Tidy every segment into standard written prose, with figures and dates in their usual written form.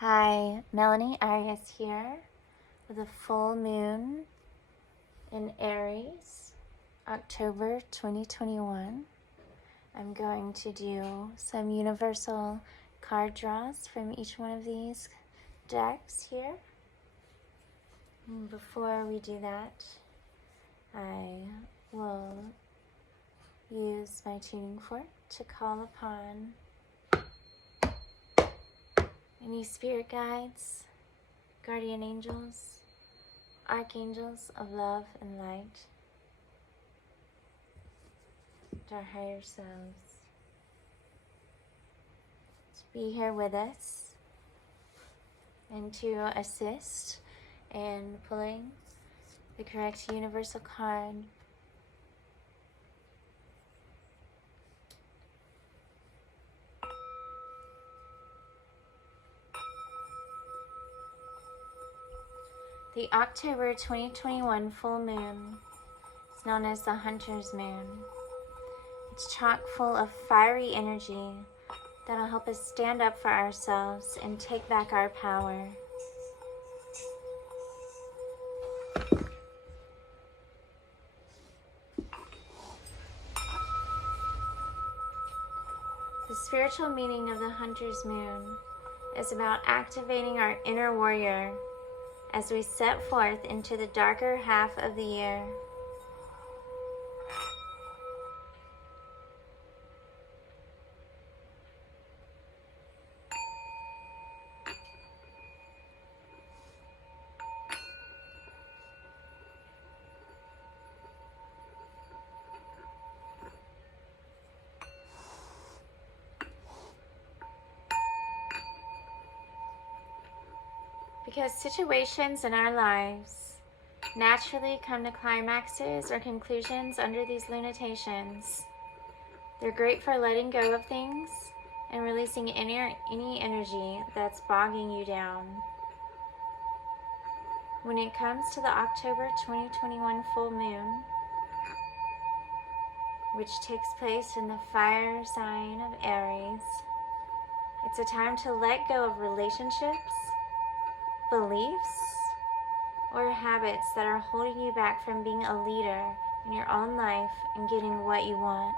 Hi, Melanie, Aries here with a full moon in Aries, October 2021. I'm going to do some universal card draws from each one of these decks here. And before we do that, I will use my tuning fork to call upon any spirit guides, guardian angels, archangels of love and light, and our higher selves, to be here with us and to assist in pulling the correct universal card. The October 2021 full moon is known as the Hunter's Moon. It's chock full of fiery energy that'll help us stand up for ourselves and take back our power. The spiritual meaning of the Hunter's Moon is about activating our inner warrior as we set forth into the darker half of the year. Because situations in our lives naturally come to climaxes or conclusions under these lunatations. They're great for letting go of things and releasing any energy that's bogging you down. When it comes to the October 2021 full moon, which takes place in the fire sign of Aries, it's a time to let go of relationships, beliefs, or habits that are holding you back from being a leader in your own life and getting what you want.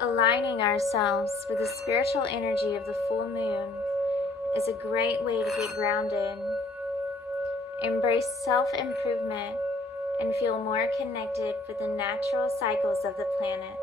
Aligning ourselves with the spiritual energy of the full moon is a great way to get grounded, embrace self-improvement, and feel more connected with the natural cycles of the planets.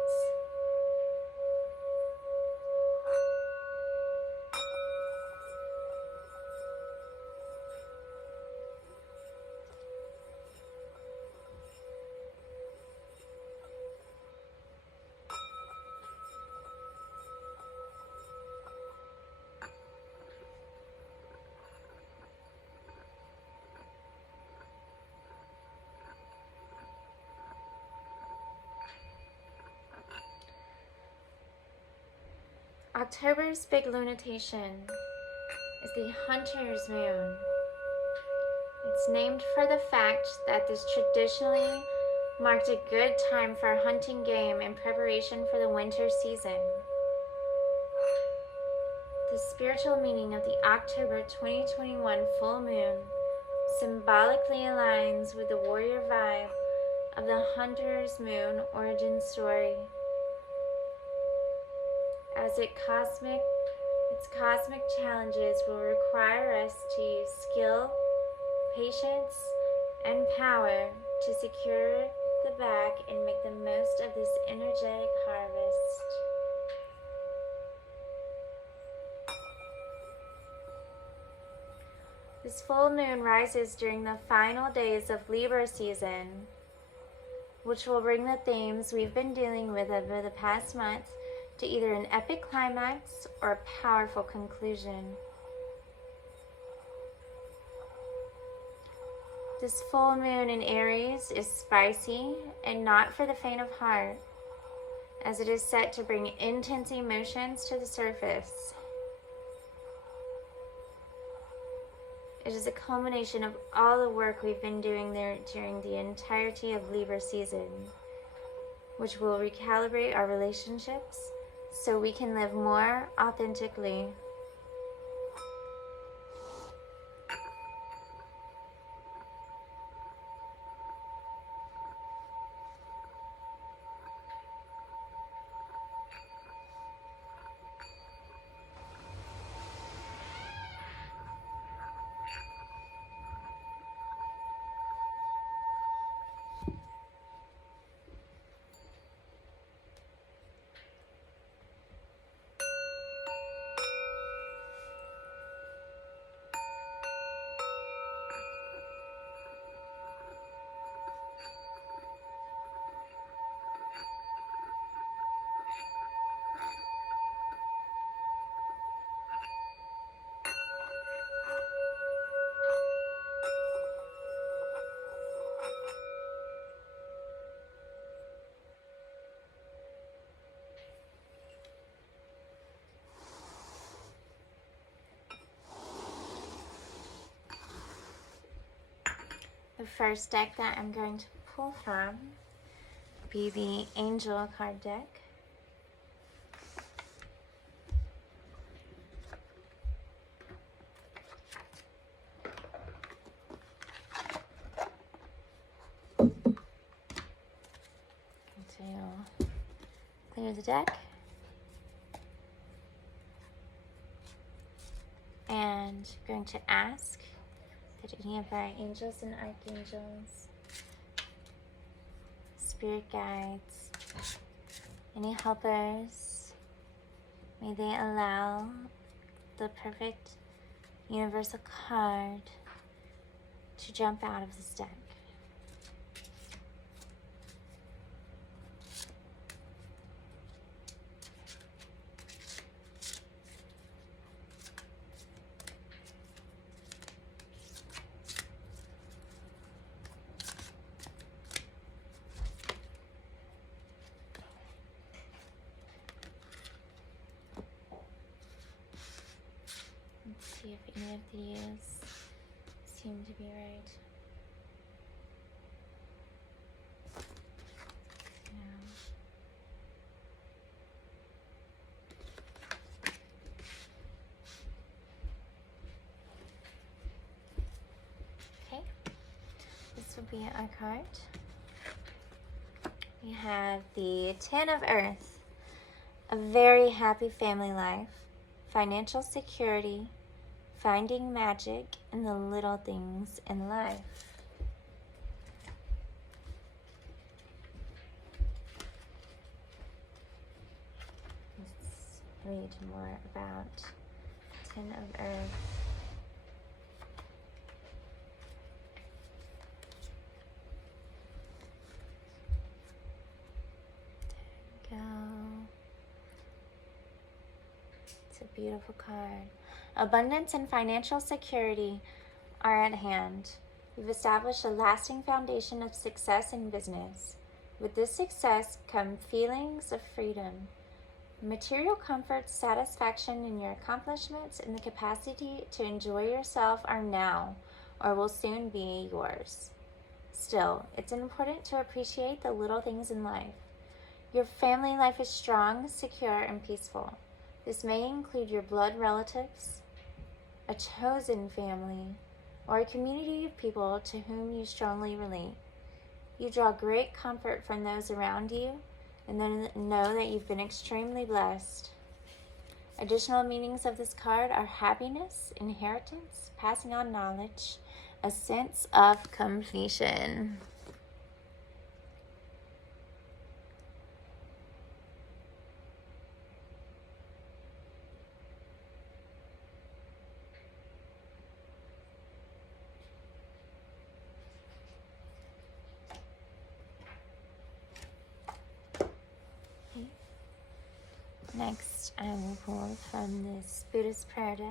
October's big lunatation is the Hunter's Moon. It's named for the fact that this traditionally marked a good time for hunting game in preparation for the winter season. The spiritual meaning of the October 2021 full moon symbolically aligns with the warrior vibe of the Hunter's Moon origin story. As its cosmic challenges will require us to use skill, patience, and power to secure the bag and make the most of this energetic harvest. This full moon rises during the final days of Libra season, which will bring the themes we've been dealing with over the past month to either an epic climax or a powerful conclusion. This full moon in Aries is spicy and not for the faint of heart, as it is set to bring intense emotions to the surface. It is a culmination of all the work we've been doing there during the entirety of Libra season, which will recalibrate our relationships so we can live more authentically. The first deck that I'm going to pull from will be the Angel card deck. So you'll clear the deck. And I'm going to ask that any of our angels and archangels, spirit guides, any helpers, may they allow the perfect universal card to jump out of this deck. Let's see if any of these seem to be right. Okay, this will be our card. We have the Ten of Earth, a very happy family life, financial security, finding magic in the little things in life. Let's read more about Ten of Earth. There we go. It's a beautiful card. Abundance and financial security are at hand. You've established a lasting foundation of success in business. With this success come feelings of freedom, material comfort, satisfaction in your accomplishments, and the capacity to enjoy yourself are now or will soon be yours. Still, it's important to appreciate the little things in life. Your family life is strong, secure, and peaceful. This may include your blood relatives, a chosen family, or a community of people to whom you strongly relate. You draw great comfort from those around you and then know that you've been extremely blessed. Additional meanings of this card are happiness, inheritance, passing on knowledge, a sense of completion. Next, I will pull from this Buddhist prayer deck.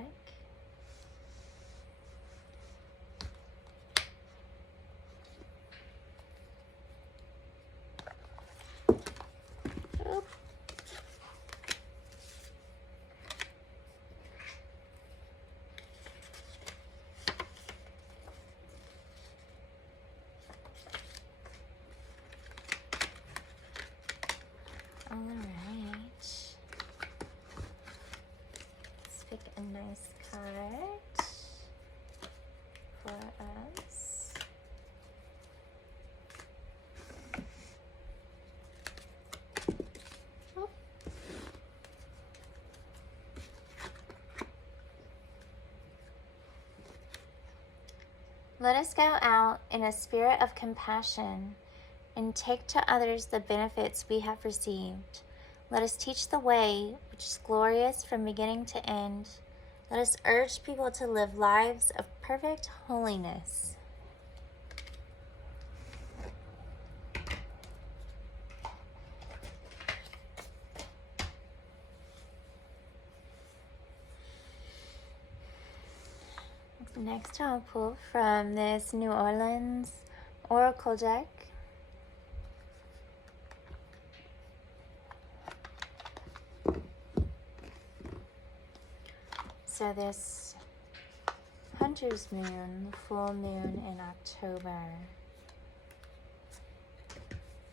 Oop. a nice card for us. Oh. Let us go out in a spirit of compassion and take to others the benefits we have received. Let us teach the way which is glorious from beginning to end. Let us urge people to live lives of perfect holiness. Next, I'll pull from this New Orleans Oracle deck. So this Hunter's Moon, full moon in October,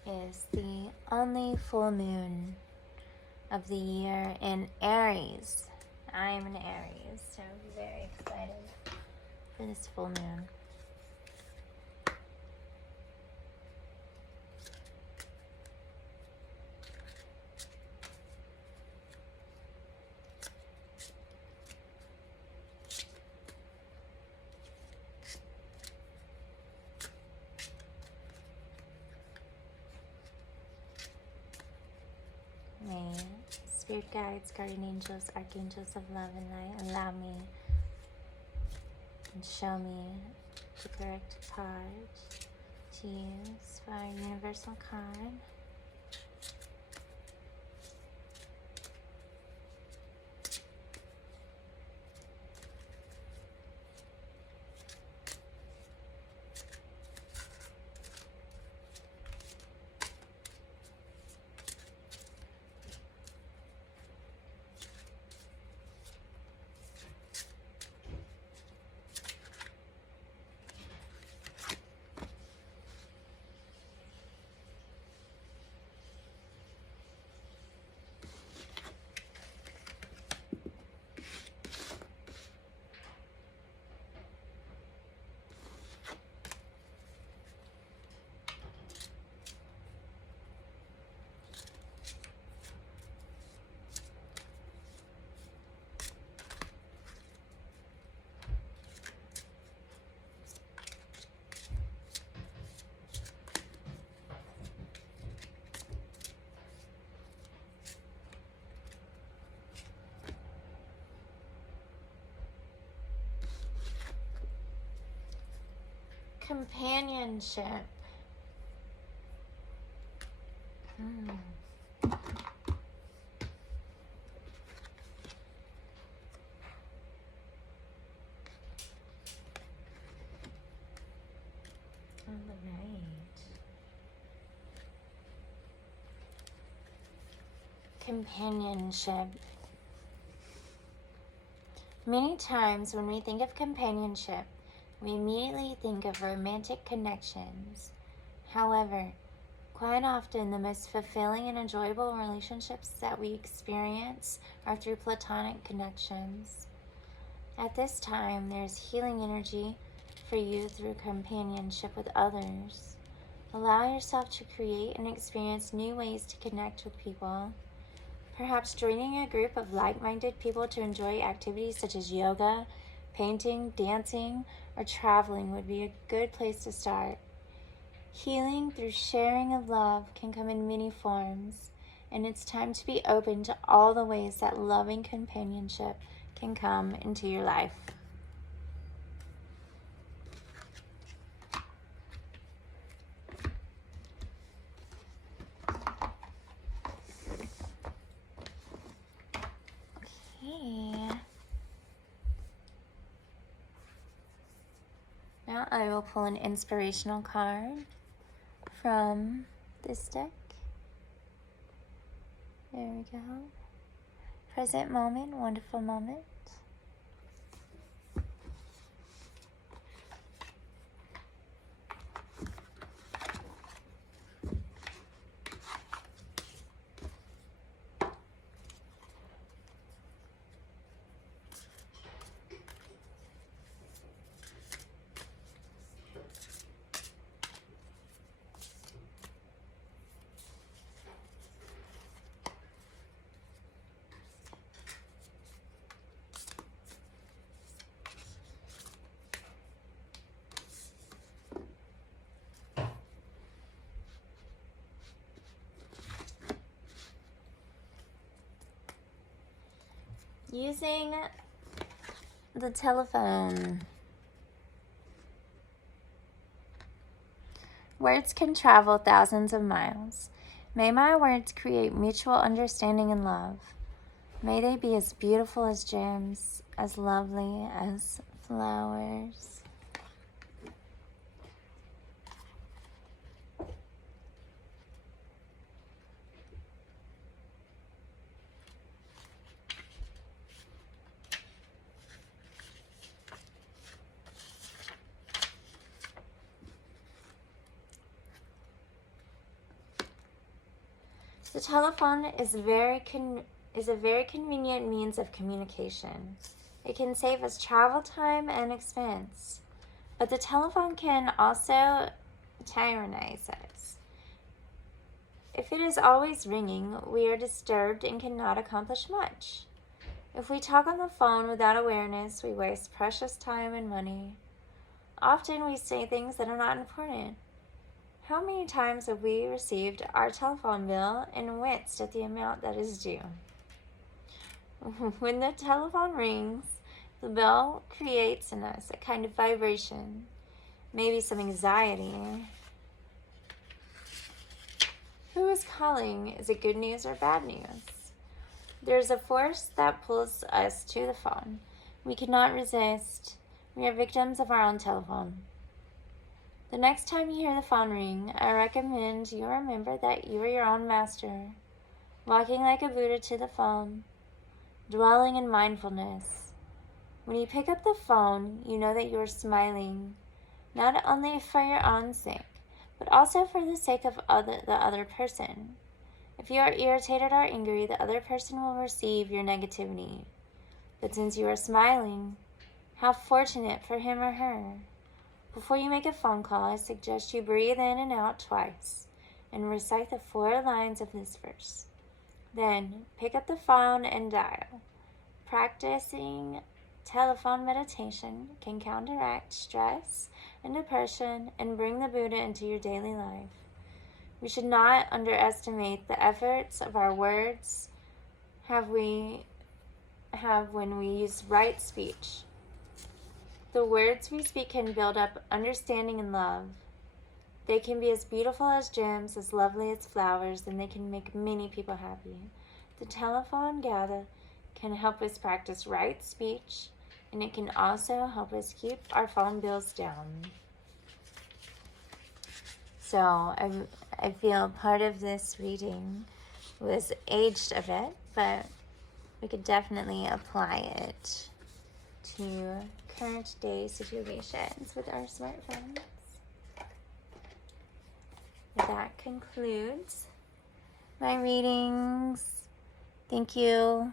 is the only full moon of the year in Aries. I am an Aries, so I'm very excited for this full moon. May spirit guides, guardian angels, archangels of love and light allow me and show me the correct card to use for our universal card. Companionship. Alright. Companionship. Many times when we think of companionship, we immediately think of romantic connections. However, quite often the most fulfilling and enjoyable relationships that we experience are through platonic connections. At this time, there's healing energy for you through companionship with others. Allow yourself to create and experience new ways to connect with people. Perhaps joining a group of like-minded people to enjoy activities such as yoga, painting, dancing, or traveling would be a good place to start. Healing through sharing of love can come in many forms, and it's time to be open to all the ways that loving companionship can come into your life. Okay. Now I will pull an inspirational card from this deck. There we go. Present moment, wonderful moment. Using the telephone. Words can travel thousands of miles. May my words create mutual understanding and love. May they be as beautiful as gems, as lovely as flowers. The telephone is a very convenient means of communication. It can save us travel time and expense, but the telephone can also tyrannize us. If it is always ringing, we are disturbed and cannot accomplish much. If we talk on the phone without awareness, we waste precious time and money. Often we say things that are not important. How many times have we received our telephone bill and winced at the amount that is due? When the telephone rings, the bell creates in us a kind of vibration, maybe some anxiety. Who is calling? Is it good news or bad news? There's a force that pulls us to the phone. We cannot resist. We are victims of our own telephone. The next time you hear the phone ring, I recommend you remember that you are your own master, walking like a Buddha to the phone, dwelling in mindfulness. When you pick up the phone, you know that you are smiling, not only for your own sake, but also for the sake of the other person. If you are irritated or angry, the other person will receive your negativity. But since you are smiling, how fortunate for him or her. Before you make a phone call, I suggest you breathe in and out twice and recite the 4 lines of this verse. Then pick up the phone and dial. Practicing telephone meditation can counteract stress and depression and bring the Buddha into your daily life. We should not underestimate the efforts of our words when we use right speech. The words we speak can build up understanding and love. They can be as beautiful as gems, as lovely as flowers, and they can make many people happy. The telephone gather can help us practice right speech, and it can also help us keep our phone bills down. So I feel part of this reading was aged a bit, but we could definitely apply it to current day situations with our smartphones. That concludes my readings. Thank you